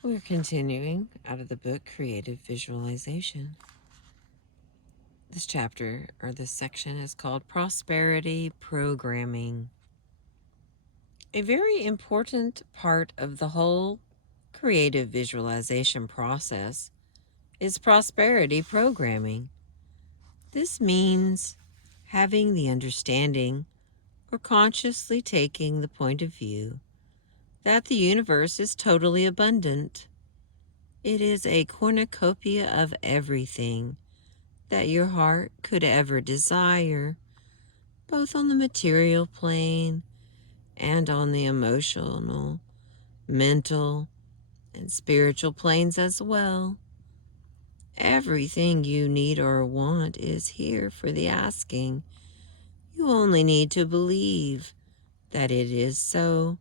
We're continuing out of the book Creative Visualization. This chapter, or this section, is called Prosperity Programming. A very important part of the whole creative visualization process is prosperity programming. This means having the understanding or consciously taking the point of view that the universe is totally abundant. It is a cornucopia of everything that your heart could ever desire, both on the material plane and on the emotional, mental, and spiritual planes as well. Everything you need or want is here for the asking. You only need to believe that it is so,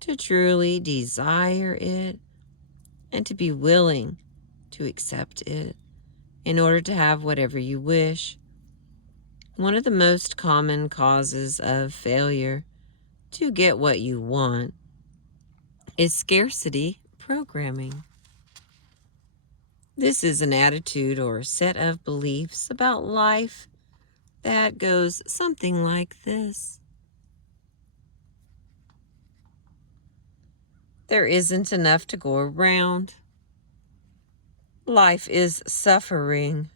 to truly desire it, and to be willing to accept it in order to have whatever you wish. One of the most common causes of failure to get what you want is scarcity programming. This is an attitude or set of beliefs about life that goes something like this. There isn't enough to go around. Life is suffering.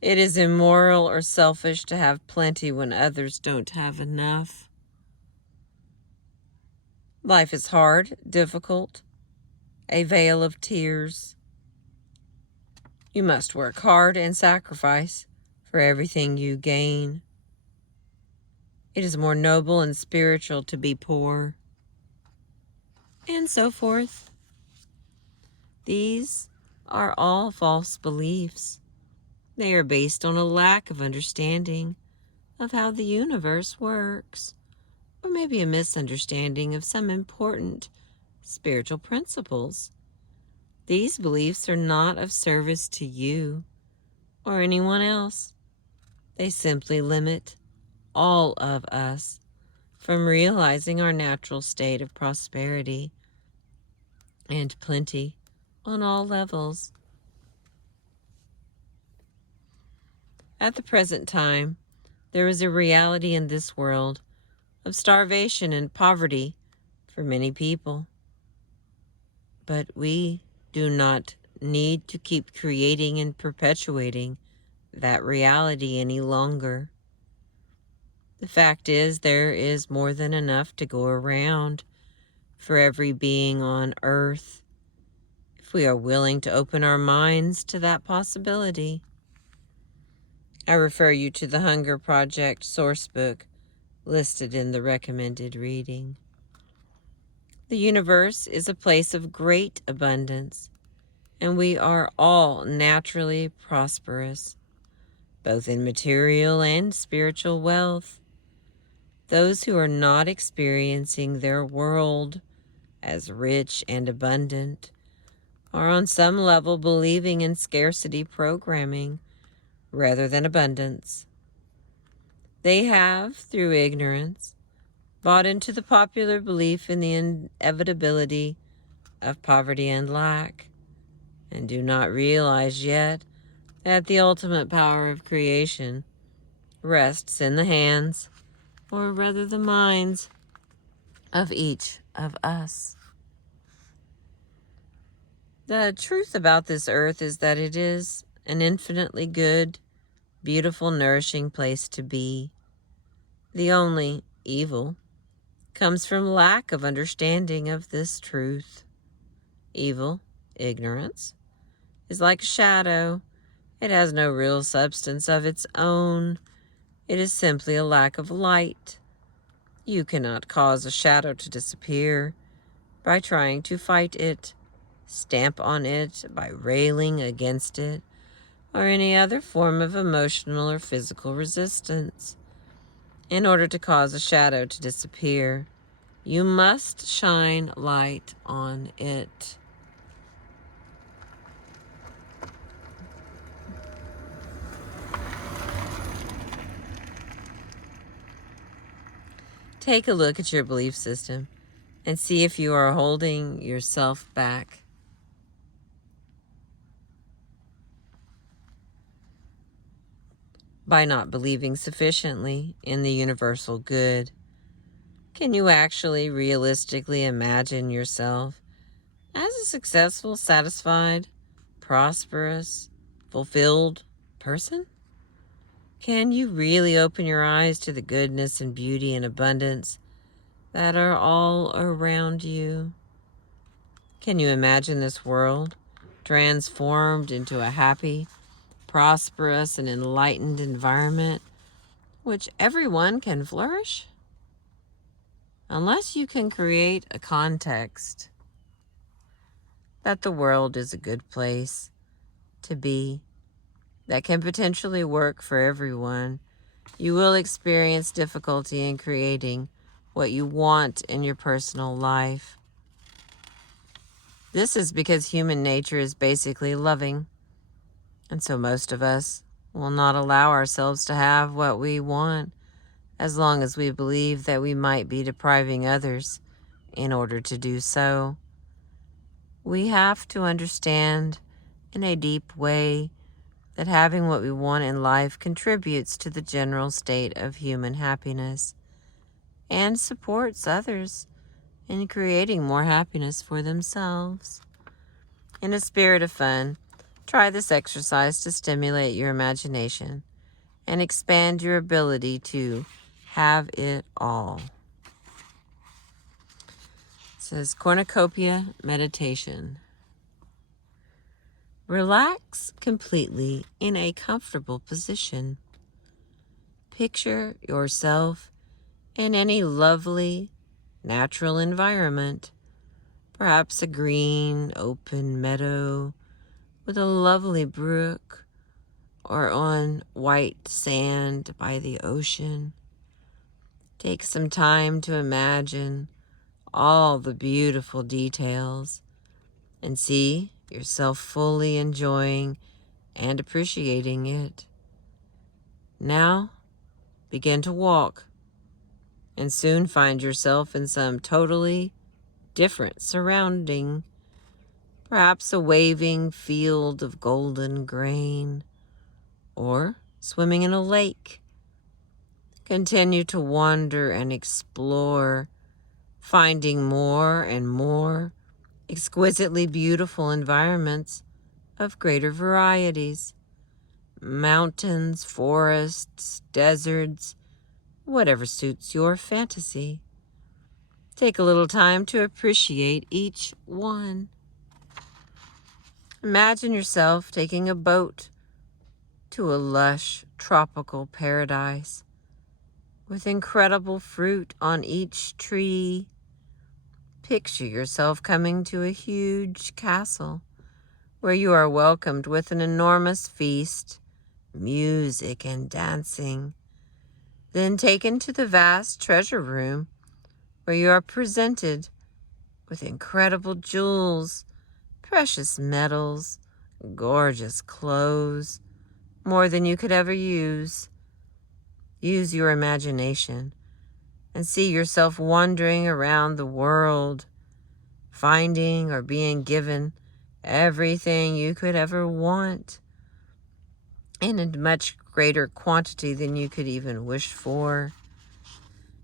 It is immoral or selfish to have plenty when others don't have enough. Life is hard, difficult, a vale of tears. You must work hard and sacrifice for everything you gain. It is more noble and spiritual to be poor, and so forth. These are all false beliefs. They are based on a lack of understanding of how the universe works, or maybe a misunderstanding of some important spiritual principles. These beliefs are not of service to you or anyone else. They simply limit all of us from realizing our natural state of prosperity and plenty on all levels. At the present time, there is a reality in this world of starvation and poverty for many people. But we do not need to keep creating and perpetuating that reality any longer. The fact is, there is more than enough to go around for every being on earth, if we are willing to open our minds to that possibility. I refer you to the Hunger Project sourcebook listed in the recommended reading. The universe is a place of great abundance, and we are all naturally prosperous, both in material and spiritual wealth. Those who are not experiencing their world as rich and abundant are on some level believing in scarcity programming rather than abundance. They have, through ignorance, bought into the popular belief in the inevitability of poverty and lack, and do not realize yet that the ultimate power of creation rests in the hands, or rather the minds, of each of us. The truth about this earth is that it is an infinitely good, beautiful, nourishing place to be. The only evil comes from lack of understanding of this truth. Evil, ignorance, is like a shadow. It has no real substance of its own. It is simply a lack of light. You cannot cause a shadow to disappear by trying to fight it, stamp on it by railing against it, or any other form of emotional or physical resistance. In order to cause a shadow to disappear, you must shine light on it. Take a look at your belief system and see if you are holding yourself back. By not believing sufficiently in the universal good. Can you actually realistically imagine yourself as a successful, satisfied, prosperous, fulfilled person? Can you really open your eyes to the goodness and beauty and abundance that are all around you? Can you imagine this world transformed into a happy, prosperous, and enlightened environment which everyone can flourish? Unless you can create a context that the world is a good place to be, that can potentially work for everyone, you will experience difficulty in creating what you want in your personal life. This is because human nature is basically loving, and so most of us will not allow ourselves to have what we want as long as we believe that we might be depriving others in order to do so. We have to understand in a deep way that having what we want in life contributes to the general state of human happiness and supports others in creating more happiness for themselves. In a spirit of fun, try this exercise to stimulate your imagination and expand your ability to have it all. It says cornucopia meditation. Relax completely in a comfortable position. Picture yourself in any lovely, natural environment, perhaps a green, open meadow with a lovely brook, or on white sand by the ocean. Take some time to imagine all the beautiful details and see yourself fully enjoying and appreciating it. Now, begin to walk and soon find yourself in some totally different surrounding, perhaps a waving field of golden grain, or swimming in a lake. Continue to wander and explore, finding more and more exquisitely beautiful environments of greater varieties. Mountains, forests, deserts, whatever suits your fantasy. Take a little time to appreciate each one. Imagine yourself taking a boat to a lush tropical paradise with incredible fruit on each tree. Picture yourself coming to a huge castle where you are welcomed with an enormous feast, music and dancing. Then taken to the vast treasure room where you are presented with incredible jewels, precious metals, gorgeous clothes, more than you could ever use. Use your imagination and see yourself wandering around the world, finding or being given everything you could ever want in a much greater quantity than you could even wish for.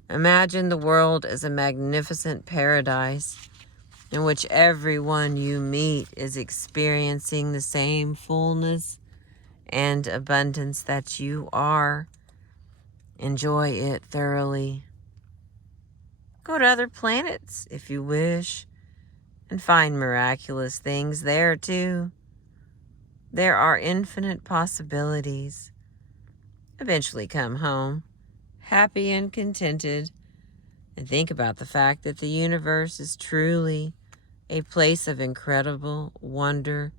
Imagine the world as a magnificent paradise in which everyone you meet is experiencing the same fullness and abundance that you are. Enjoy it thoroughly. Go to other planets if you wish and find miraculous things there too. There are infinite possibilities. Eventually come home, happy and contented, and think about the fact that the universe is truly a place of incredible wonder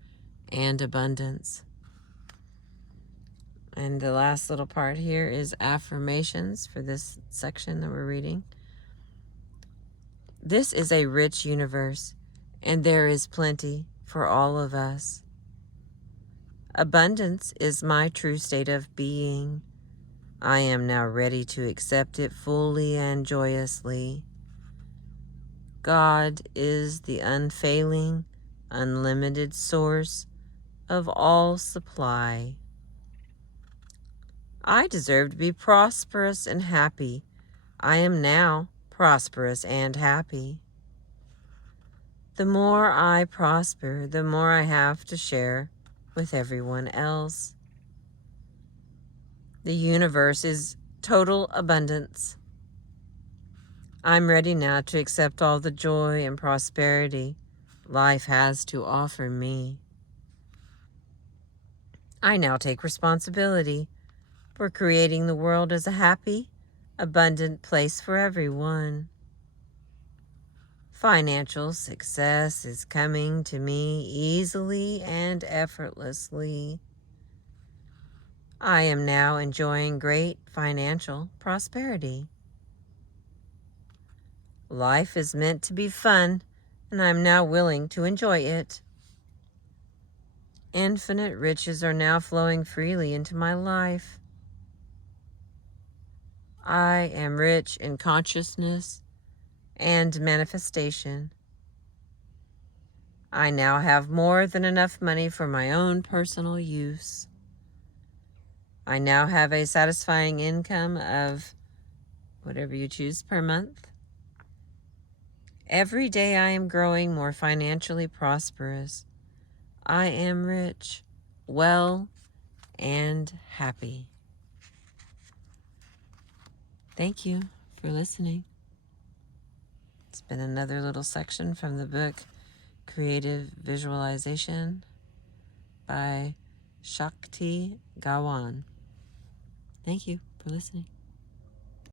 and abundance. And the last little part here is affirmations for this section that we're reading. This is a rich universe, and there is plenty for all of us. Abundance is my true state of being. I am now ready to accept it fully and joyously. God is the unfailing, unlimited source of all supply. I deserve to be prosperous and happy. I am now prosperous and happy. The more I prosper, the more I have to share with everyone else. The universe is total abundance. I'm ready now to accept all the joy and prosperity life has to offer me. I now take responsibility for creating the world as a happy, abundant place for everyone. Financial success is coming to me easily and effortlessly. I am now enjoying great financial prosperity. Life is meant to be fun, and I'm now willing to enjoy it. Infinite riches are now flowing freely into my life. I am rich in consciousness and manifestation. I now have more than enough money for my own personal use. I now have a satisfying income of whatever you choose per month. Every day I am growing more financially prosperous. I am rich, well, and happy. Thank you for listening. It's been another little section from the book Creative Visualization by Shakti Gawan. Thank you for listening.